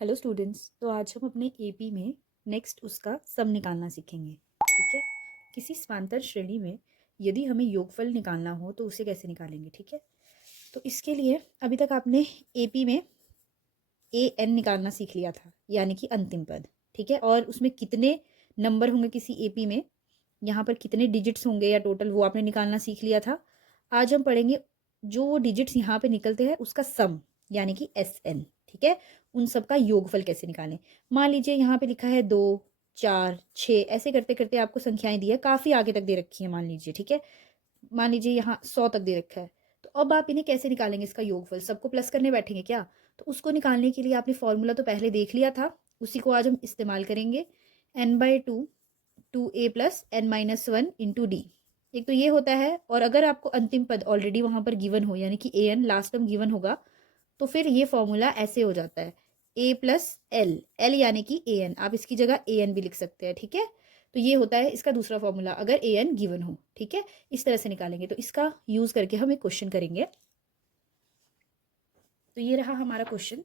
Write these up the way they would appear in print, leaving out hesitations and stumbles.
Hello students. तो आज हम अपने एपी में नेक्स्ट उसका सम निकालना सीखेंगे। ठीक है। किसी समांतर श्रेणी में यदि हमें योगफल निकालना हो तो उसे कैसे निकालेंगे। ठीक है। तो इसके लिए अभी तक आपने एपी में ए एन निकालना सीख लिया था, यानी कि अंतिम पद। ठीक है। और उसमें कितने नंबर होंगे किसी एपी में, यहाँ पर कितने डिजिट्स होंगे या टोटल, वो आपने निकालना सीख लिया था। आज हम पढ़ेंगे जो डिजिट्स यहाँ पे निकलते हैं उसका सम, यानी कि एस एन। ठीक है। उन सब का योगफल कैसे निकालें। मान लीजिए यहाँ पे लिखा है 2, 4, 6, ऐसे करते करते आपको संख्याएं दी है, काफी आगे तक दे रखी है मान लीजिए। ठीक है। मान लीजिए यहाँ 100 तक दे रखा है। तो अब आप इन्हें कैसे निकालेंगे, इसका योगफल सबको प्लस करने बैठेंगे क्या। तो उसको निकालने के लिए आपने फॉर्मूला तो पहले देख लिया था, उसी को आज हम इस्तेमाल करेंगे। n/2 2a plus n-1 into D. एक तो ये होता है, और अगर आपको अंतिम पद ऑलरेडी वहां पर गिवन हो, यानी कि an लास्ट टर्म गिवन होगा, तो फिर ये फॉर्मूला ऐसे हो जाता है a प्लस एल, एल यानी कि an, आप इसकी जगह an भी लिख सकते हैं। ठीक है। तो ये होता है इसका दूसरा फॉर्मूला अगर an गिवन हो। ठीक है। इस तरह से निकालेंगे। तो इसका यूज करके हम एक क्वेश्चन करेंगे। तो ये रहा हमारा क्वेश्चन,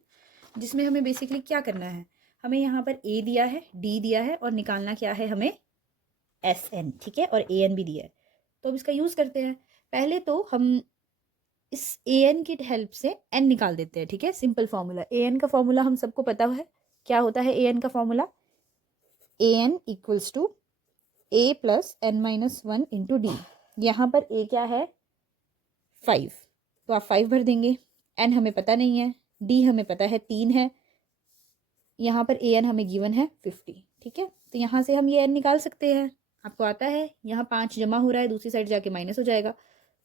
जिसमें हमें बेसिकली क्या करना है। हमें यहाँ पर a दिया है, d दिया है, और निकालना क्या है हमें, एस एन। ठीक है। और ए एन भी दिया है। तो अब इसका यूज करते हैं। पहले तो हम इस ए एन की हेल्प से एन निकाल देते हैं। ठीक है। सिंपल फॉर्मूला, ए एन का फॉर्मूला हम सबको पता है। क्या होता है ए एन का formula, A N equals to A plus n-1 into D. यहाँ पर ए क्या है, 5, तो आप 5 भर देंगे। एन हमें पता नहीं है, डी हमें पता है 3 है, यहाँ पर ए एन हमें गिवन है 50। ठीक है। तो यहाँ से हम ये एन निकाल सकते हैं। आपको आता है, यहाँ 5 जमा हो रहा है, दूसरी साइड जाके माइनस हो जाएगा।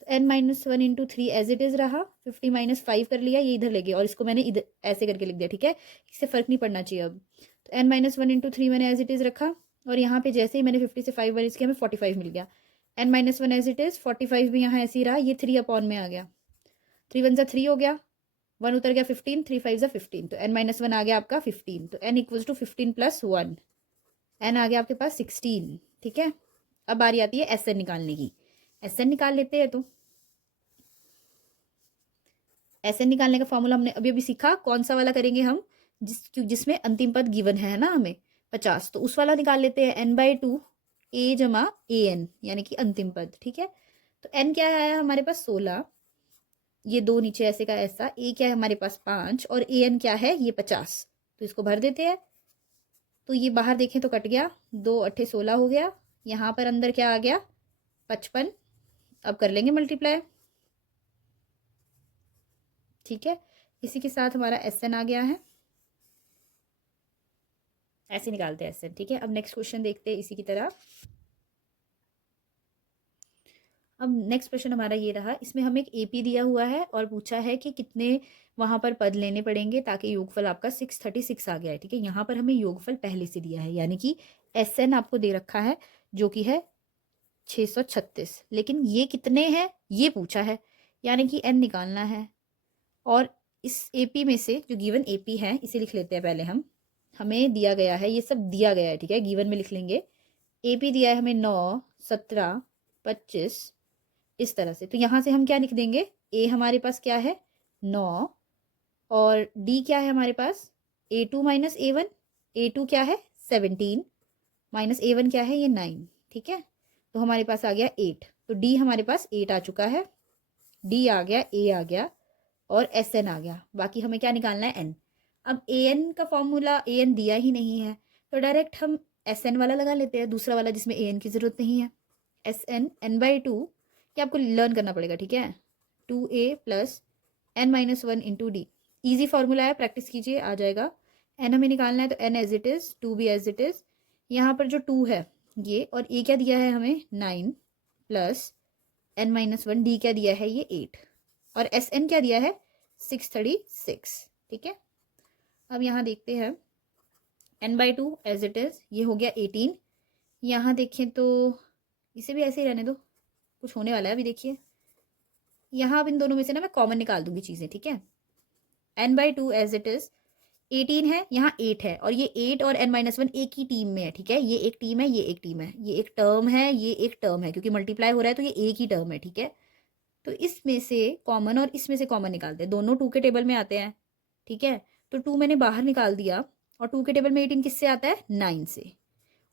तो n-1 into 3 as it is रहा, 50 - 5 कर लिया, ये इधर ले गया, और इसको मैंने इधर ऐसे करके लिख दिया। ठीक है। इससे फर्क नहीं पड़ना चाहिए अब। तो n-1 इंटू 3 मैंने एज इट इज रखा, और यहाँ पे जैसे ही मैंने 50 से 5 माइनस किया, हमें 45 मिल गया। n-1 एज इट इज, 45 भी यहाँ ऐसे ही रहा, ये 3 अपॉन में आ गया। 3 × 1 = 3 हो गया, 1 उतर गया, 15, 3 × 5 = 15, तो n-1 आ गया आपका 15। तो n इक्वल्स टू 15 + 1, n आ गया आपके पास 16। ठीक है। अब बारी आती है एस एन निकालने की। एस एन निकाल लेते हैं। तो एस एन निकालने का फॉर्मूला हमने अभी अभी सीखा, कौन सा वाला करेंगे हम, जिसमें अंतिम पद गिवन है ना हमें 50, तो उस वाला निकाल लेते हैं। n/2 a जमा ए एन, यानी कि अंतिम पद। ठीक है। तो n क्या आया हमारे पास 16, ये 2 नीचे ऐसे का ऐसा, ए क्या है हमारे पास 5, और ए एन क्या है ये 50। तो इसको भर देते हैं। तो ये बाहर देखें तो कट गया, 2 × 8 = 16 हो गया। यहाँ पर अंदर क्या आ गया, 55। अब कर लेंगे मल्टीप्लाई। ठीक है। इसी के साथ हमारा एस एन आ गया है। ऐसे निकालते हैं एस एन। ठीक है। अब नेक्स्ट क्वेश्चन देखते हैं इसी की तरह। अब नेक्स्ट क्वेश्चन हमारा ये रहा, इसमें हमें एक एपी दिया हुआ है और पूछा है कि कितने वहां पर पद लेने पड़ेंगे ताकि योगफल आपका 636 आ गया है। ठीक है। यहाँ पर हमें योगफल पहले से दिया है, यानी कि एस एन आपको दे रखा है जो कि है 636, लेकिन ये कितने हैं ये पूछा है, यानी कि एन निकालना है। और इस एपी में से जो गिवन एपी है इसे लिख लेते हैं पहले हम। हमें दिया गया है, ये सब दिया गया है। ठीक है। गिवन में लिख लेंगे। एपी दिया है हमें 9, 17, 25, इस तरह से। तो यहां से हम क्या लिख देंगे, ए हमारे पास क्या है 9, और डी क्या है हमारे पास A2 - A1। A2 क्या है 17, माइनस A1 क्या है ये 9। ठीक है। तो हमारे पास आ गया 8। तो डी हमारे पास 8 आ चुका है, डी आ गया, ए आ गया, और एस एन आ गया। बाकी हमें क्या निकालना है, एन। अब ए एन का फॉर्मूला ए एन दिया ही नहीं है, तो डायरेक्ट हम एस एन वाला लगा लेते हैं, दूसरा वाला जिसमें ए एन की जरूरत नहीं है। एस एन n/2, ये आपको लर्न करना पड़ेगा। ठीक है। 2a plus n-1 into D, easy formula है, प्रैक्टिस कीजिए आ जाएगा। एन हमें निकालना है, तो एन एज इट इज, 2 भी एज इट इज। यहाँ पर जो 2 है ये, और ए क्या दिया है हमें 9 प्लस n-1, डी क्या दिया है ये 8, और एस एन क्या दिया है 636। ठीक है। अब यहाँ देखते हैं n/2 एज इट इज, ये हो गया 18। यहाँ देखें तो इसे भी ऐसे ही रहने दो, कुछ होने वाला है अभी देखिए। यहाँ अब इन दोनों में से ना मैं कॉमन निकाल दूंगी चीजें। ठीक है। n/2 एज इट इज, 18 है, यहाँ 8 है, और ये 8 और n-1 एक ही टीम में है। ठीक है। ये एक टीम है, ये एक टीम है, ये एक टर्म है, ये एक टर्म है, क्योंकि मल्टीप्लाई हो रहा है तो ये एक ही टर्म है। ठीक है। तो इसमें से कॉमन और इसमें से कॉमन निकालते हैं, दोनों 2 के टेबल में आते हैं। ठीक है। तो 2 मैंने बाहर निकाल दिया, और 2 के टेबल में 18 किससे आता है? 9 से,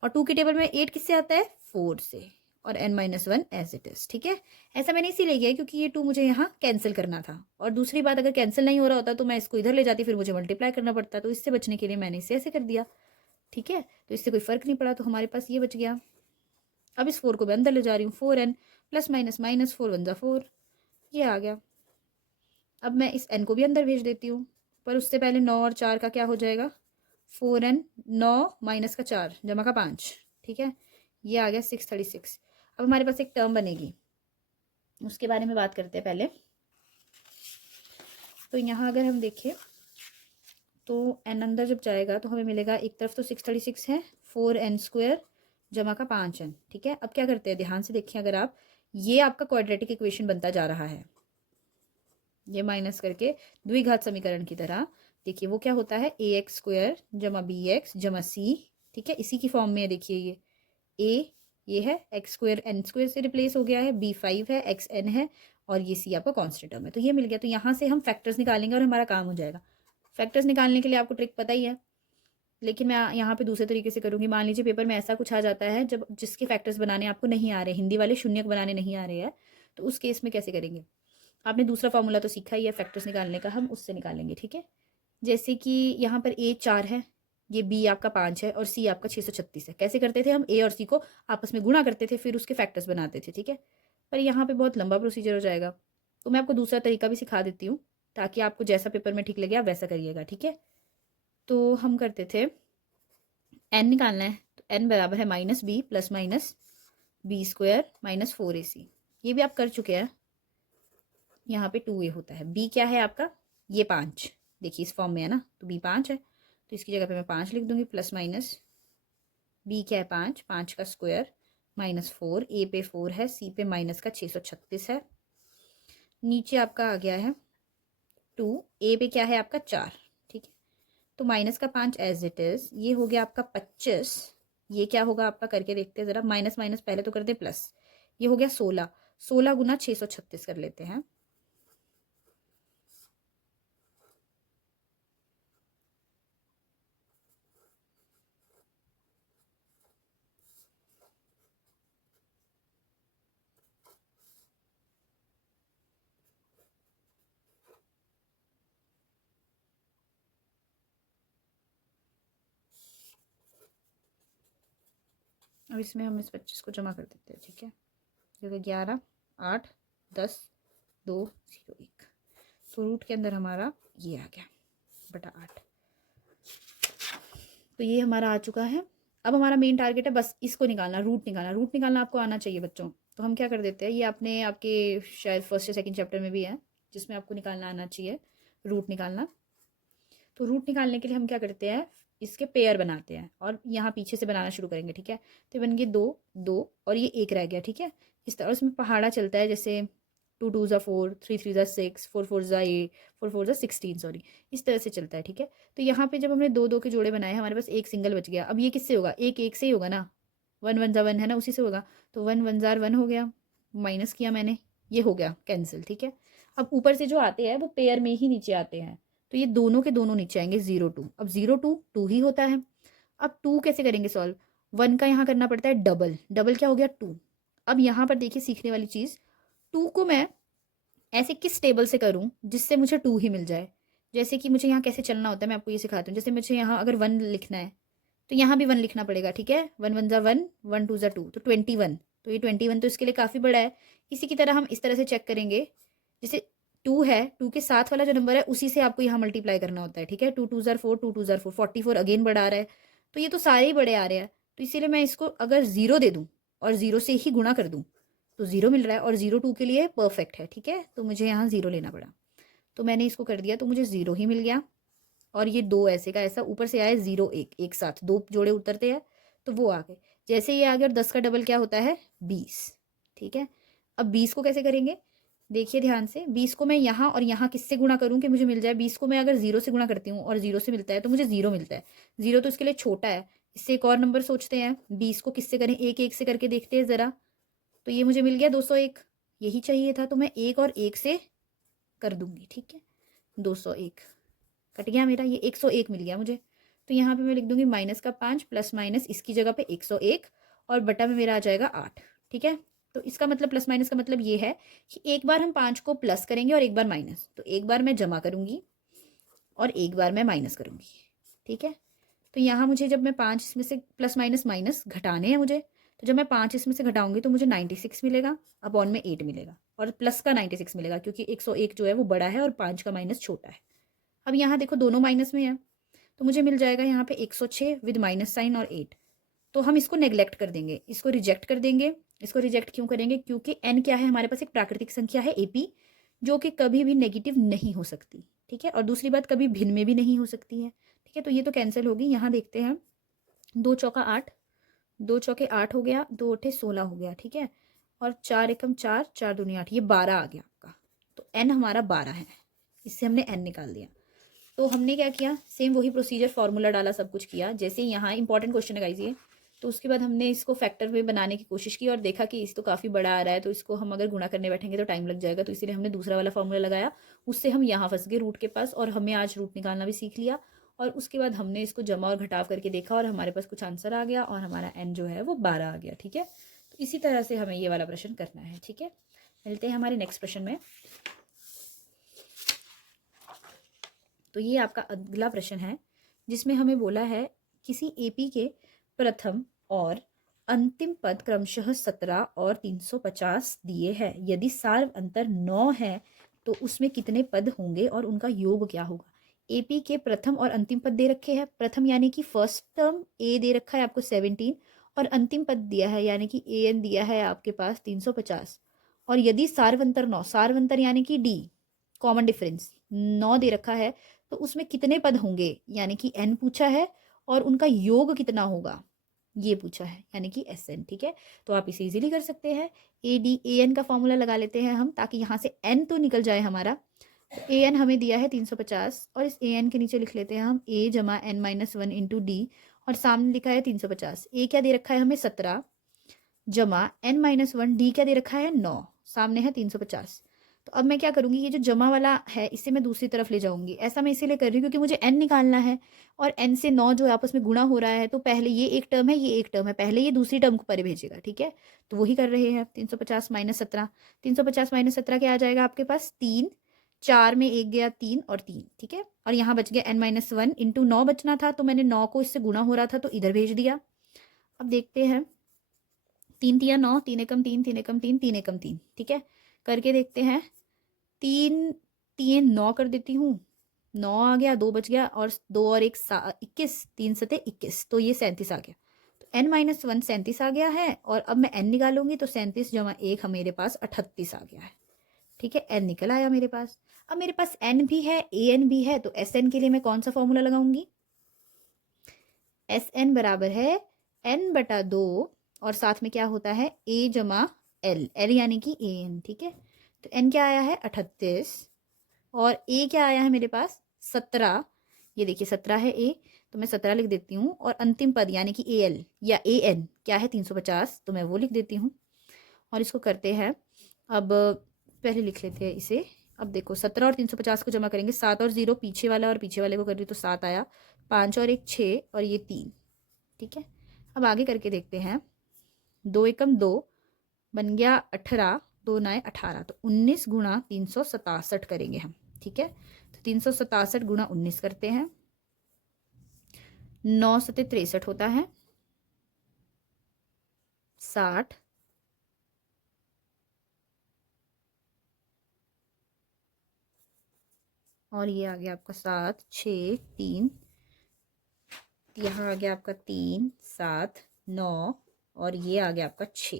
और 2 के टेबल में 8 किससे आता है? 4 से, और n-1 एज इट इज़। ठीक है, ऐसा मैंने इसीलिए किया क्योंकि ये 2 मुझे यहाँ कैंसिल करना था, और दूसरी बात, अगर कैंसिल नहीं हो रहा होता तो मैं इसको इधर ले जाती, फिर मुझे मल्टीप्लाई करना पड़ता, तो इससे बचने के लिए मैंने इसे ऐसे कर दिया। ठीक है, तो इससे कोई फ़र्क नहीं पड़ा, तो हमारे पास ये बच गया। अब इस 4 को मैं अंदर ले जा रही हूँ, 4n प्लस माइनस माइनस 4 1 4, ये आ गया। अब मैं इस n को भी अंदर भेज देती हूँ, पर उससे पहले 9 और 4 का क्या हो जाएगा? 4n, 9 माइनस का 4 जमा का 5। ठीक है, ये आ गया 636। अब हमारे पास एक टर्म बनेगी, उसके बारे में बात करते हैं पहले। तो यहाँ अगर हम देखें तो n अंदर जब जाएगा तो हमें मिलेगा, एक तरफ तो 636 है, 4n² जमा का 5n। ठीक है, अब क्या करते हैं, ध्यान से देखिए, अगर आप, ये आपका क्वाड्रेटिक इक्वेशन बनता जा रहा है, ये माइनस करके द्विघात समीकरण की तरह। देखिए वो क्या होता है, ax² जमा bx जमा c। ठीक है, इसी की फॉर्म में देखिए, ये a ये है, x² n² से रिप्लेस हो गया है, b 5 है, x n है, और ये c आपका कॉन्स्टेंट टर्म है। तो ये मिल गया, तो यहाँ से हम फैक्टर्स निकालेंगे और हमारा काम हो जाएगा। फैक्टर्स निकालने के लिए आपको ट्रिक पता ही है, लेकिन मैं यहाँ पे दूसरे तरीके से करूँगी। मान लीजिए पेपर में ऐसा कुछ आ जाता है जब जिसके फैक्टर्स बनाने आपको नहीं आ रहे, हिंदी वाले शून्यक बनाने नहीं आ रहे हैं, तो उस केस में कैसे करेंगे? आपने दूसरा फॉर्मूला तो सीखा ही है फैक्टर्स निकालने का, हम उससे निकालेंगे। ठीक है, जैसे कि यहाँ पर a 4 है, ये b आपका 5 है, और c आपका 636 है। कैसे करते थे हम? a और c को आपस में गुणा करते थे, फिर उसके फैक्टर्स बनाते थे। ठीक है, पर यहाँ पे बहुत लंबा प्रोसीजर हो जाएगा, तो मैं आपको दूसरा तरीका भी सिखा देती हूँ, ताकि आपको जैसा पेपर में ठीक लगे आप वैसा करिएगा। ठीक है, तो हम करते थे, n निकालना है, तो n बराबर है -b plus minus b² minus 4ac। ये भी आप कर चुके हैं, यहाँ पे 2a होता है। b क्या है आपका? ये 5, देखिए इस फॉर्म में है ना, तो b 5 है, तो इसकी जगह पे मैं 5 लिख दूंगी, प्लस माइनस b क्या है? 5, 5 का स्क्वायर माइनस 4, a पे 4 है, c पे माइनस का 636 है, नीचे आपका आ गया है 2, a पे क्या है आपका? 4। ठीक है, तो माइनस का 5 एज इट इज़, ये हो गया आपका 25। ये क्या होगा आपका, करके देखते हैं ज़रा, माइनस माइनस पहले तो कर दे प्लस, ये हो गया 16, 16 गुना 636 कर लेते हैं। अब इसमें हम इस 25 को जमा कर देते हैं। ठीक है, जगह 11, 8, 10, 2, 0, 1, तो रूट के अंदर हमारा ये आ गया बटा 8। तो ये हमारा आ चुका है। अब हमारा मेन टारगेट है बस इसको निकालना, रूट निकालना। रूट निकालना आपको आना चाहिए बच्चों, तो हम क्या कर देते हैं, ये आपने आपके शायद फर्स्ट या सेकंड चैप्टर में भी है, जिसमें आपको निकालना आना चाहिए रूट निकालना। तो रूट निकालने के लिए हम क्या करते हैं, इसके पेयर बनाते हैं, और यहाँ पीछे से बनाना शुरू करेंगे। ठीक है, तो बन गए 2, 2, और ये 1 रह गया। ठीक है, इस तरह उसमें पहाड़ा चलता है, जैसे 2 2 ज़ा 4, 3 3 ज़ा 6, 4 4 ज़ा 8, 4 4 ज़ा 16, सॉरी, इस तरह से चलता है। ठीक है, तो यहाँ पे जब हमने 2 2 के जोड़े बनाए, हमारे पास एक सिंगल बच गया। अब ये किससे होगा? एक एक से ही होगा ना, 1 1 ज़ा 1 है ना, उसी से होगा। तो 1 1 ज़ा 1 हो गया, माइनस किया मैंने, ये हो गया कैंसिल। ठीक है, अब ऊपर से जो आते हैं वो पेयर में ही नीचे आते हैं, तो ये दोनों के दोनों नीचे आएंगे 0 2। अब 0 2 2 ही होता है। अब 2 कैसे करेंगे सॉल्व? 1 का यहाँ करना पड़ता है डबल, डबल क्या हो गया? 2। अब यहाँ पर देखिए सीखने वाली चीज़, 2 को मैं ऐसे किस टेबल से करूँ जिससे मुझे 2 ही मिल जाए। जैसे कि मुझे यहाँ कैसे चलना होता है मैं आपको ये सिखाती हूँ। जैसे मुझे यहाँ अगर 1 लिखना है तो यहाँ भी 1 लिखना पड़ेगा। ठीक है, 1 1 ज़ा 1, 1 2 ज़ा 2, तो 21। तो ये 21 तो इसके लिए काफ़ी बड़ा है। इसी की तरह हम इस तरह से चेक करेंगे, जैसे 2 है, 2 के साथ वाला जो नंबर है उसी से आपको यहाँ मल्टीप्लाई करना होता है। ठीक है, 2 2 ज़ा 4, 2 2 ज़ा 4, 44 अगेन बड़ा आ रहा है, तो ये तो सारे ही बड़े आ रहे हैं। तो इसीलिए मैं इसको अगर 0 दे दूँ और 0 से ही गुणा कर दूँ तो 0 मिल रहा है, और 0 2 के लिए परफेक्ट है। ठीक है, तो मुझे यहाँ 0 लेना पड़ा, तो मैंने इसको कर दिया, तो मुझे 0 ही मिल गया। और ये 2 ऐसे का ऐसा ऊपर से आया 0 1, एक साथ 2 जोड़े उतरते हैं, तो वो आ गए। जैसे ये आ गया, और 10 का डबल क्या होता है? 20। ठीक है, अब 20 को कैसे करेंगे, देखिए ध्यान से। 20 को मैं यहाँ और यहाँ किससे गुणा करूँ कि मुझे मिल जाए? 20 को मैं अगर 0 से गुणा करती हूँ और 0 से मिलता है तो मुझे 0 मिलता है। 0 तो इसके लिए छोटा है। इससे एक और नंबर सोचते हैं, 20 को किससे करें? 1 1 से करके देखते हैं ज़रा। तो ये मुझे मिल गया 201, यही चाहिए था, तो मैं 1 और 1 से कर दूंगी। ठीक है, 201। कट गया मेरा, ये 101 मिल गया मुझे। तो यहाँ पे मैं लिख दूंगी माइनस का 5 प्लस माइनस इसकी जगह पे 101 और बटा में मेरा आ जाएगा 8। ठीक है, तो इसका मतलब प्लस माइनस का मतलब ये है कि एक बार हम 5 को प्लस करेंगे और एक बार माइनस। तो एक बार मैं जमा करूंगी और एक बार मैं माइनस करूंगी। ठीक है, तो यहाँ मुझे जब मैं 5 इसमें से प्लस माइनस माइनस घटाने हैं मुझे, तो जब मैं 5 इसमें से घटाऊंगी तो मुझे 96 मिलेगा, अपॉन में 8 मिलेगा और प्लस का 96 मिलेगा क्योंकि 101 जो है वो बड़ा है और 5 का माइनस छोटा है। अब यहाँ देखो दोनों माइनस में है, तो मुझे मिल जाएगा यहाँ पे 106 विद माइनस साइन और 8। तो हम इसको नेग्लेक्ट कर देंगे, इसको रिजेक्ट कर देंगे। इसको रिजेक्ट क्यों करेंगे? क्योंकि एन क्या है हमारे पास, एक प्राकृतिक संख्या है एपी, जो कि कभी भी नेगेटिव नहीं हो सकती। ठीक है, और दूसरी बात कभी भिन्न में भी नहीं हो सकती है। ठीक है, तो ये तो कैंसिल होगी। यहाँ देखते हैं, 2 चौका 8, 2 चौके 8 हो गया, 2 अठे 16 हो गया। ठीक है, और 4 एकम 4, 4 दूनी 8, ये 12 आ गया आपका। तो एन हमारा 12 है, इससे हमने एन निकाल दिया। तो हमने क्या किया, सेम वही प्रोसीजर, फॉर्मूला डाला, सब कुछ किया। जैसे ही यहाँ इंपॉर्टेंट क्वेश्चन है गाइस ये, तो उसके बाद हमने इसको फैक्टर में बनाने की कोशिश की और देखा कि इस तो काफ़ी बड़ा आ रहा है, तो इसको हम अगर गुणा करने बैठेंगे तो टाइम लग जाएगा। तो इसीलिए हमने दूसरा वाला फॉर्मूला लगाया, उससे हम यहाँ फंस गए रूट के पास, और हमें आज रूट निकालना भी सीख लिया। और उसके बाद हमने इसको जमा और घटाव करके देखा और हमारे पास कुछ आंसर आ गया और हमारा एन जो है वो 12 आ गया। ठीक है, तो इसी तरह से हमें ये वाला प्रश्न करना है। ठीक है, मिलते हैं हमारे नेक्स्ट प्रश्न में। तो ये आपका अगला प्रश्न है, जिसमें हमें बोला है किसी एपी के प्रथम और अंतिम पद क्रमशः 17 और 350 दिए हैं। यदि सार्व अंतर 9 है तो उसमें कितने पद होंगे और उनका योग क्या होगा? एपी के प्रथम और अंतिम पद दे रखे हैं। प्रथम यानी कि फर्स्ट टर्म ए दे रखा है आपको 17, और अंतिम पद दिया है यानी कि ए एन दिया है आपके पास 350। और यदि सार्वंतर 9, सार्वंतर यानी कि डी कॉमन डिफरेंस 9 दे रखा है, तो उसमें कितने पद होंगे यानी कि एन पूछा है, और उनका योग कितना होगा ये पूछा है, यानी कि एस एन। ठीक है, तो आप इसे इजीली कर सकते हैं। ए डी ए एन का फॉर्मूला लगा लेते हैं हम, ताकि यहाँ से एन तो निकल जाए हमारा। तो ए एन हमें दिया है 350, और इस ए एन के नीचे लिख लेते हैं हम ए जमा एन माइनस 1 इंटू डी, और सामने लिखा है 350। ए क्या दे रखा है हमें 17, जमा एन माइनस 1, डी क्या दे रखा है 9, सामने है 350। तो अब मैं क्या करूंगी, ये जो जमा वाला है इसे मैं दूसरी तरफ ले जाऊंगी। ऐसा मैं इसीलिए कर रही हूँ क्योंकि मुझे एन निकालना है, और एन से 9 जो आपस में गुणा हो रहा है, तो पहले ये एक टर्म है, ये एक टर्म है, पहले ये दूसरी टर्म को परे भेजेगा। ठीक है, तो वही कर रहे हैं। 350 माइनस 17, 350 माइनस 17 क्या आ जाएगा आपके पास 3, 4 में 1 गया 3 और 3। ठीक है, और यहाँ बच गया एन माइनस 1 इंटू 9 बचना था, तो मैंने 9 को इससे गुणा हो रहा था तो इधर भेज दिया। अब देखते हैं, 3 तिया 9, 3 एकम 3, 3 एकम 3, 3 एकम 3। ठीक है, करके देखते हैं। 3 3 9 कर देती हूँ, 9 आ गया, 2 बच गया, और 2 और 1 21, 3 सते 21, तो ये 37 आ गया। तो n माइनस 1 37 आ गया है, और अब मैं n निकालूंगी तो 37 जमा 1 मेरे पास 38 आ गया है। ठीक है, n निकल आया मेरे पास। अब मेरे पास n भी है, a n भी है, तो एस एन के लिए मैं कौन सा फॉर्मूला लगाऊंगी? एस एन बराबर है n/2, और साथ में क्या होता है a जमा एल, एल यानी कि ए एन। ठीक है, तो n क्या आया है 38, और a क्या आया है मेरे पास 17। ये देखिए 17 है a, तो मैं 17 लिख देती हूँ, और अंतिम पद यानी कि ए एल या ए एन क्या है 350, तो मैं वो लिख देती हूँ। और इसको करते हैं, अब पहले लिख लेते हैं इसे। अब देखो 17 और 350 को जमा करेंगे, 7 और 0 पीछे वाला और पीछे वाले को कर रही तो 7 आया, 5 और 1 6, और ये 3। ठीक है, अब आगे करके देखते हैं। 2 एकम 2 बन गया 18, 2 9 18, तो 19 गुणा 367 करेंगे हम। ठीक है, तो 367 गुणा 19 करते हैं, 9 सते 63 होता है, 60, और ये आ गया आपका 7 6 3, यहाँ आ गया आपका 3 7 9, और ये आ गया आपका 6,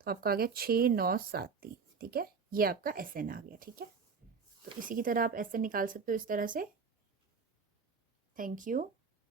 तो आपका आ गया 6 9 7 3। ठीक है, ये आपका एस एन आ गया। ठीक है, तो इसी की तरह आप एस एन निकाल सकते हो इस तरह से। Thank you.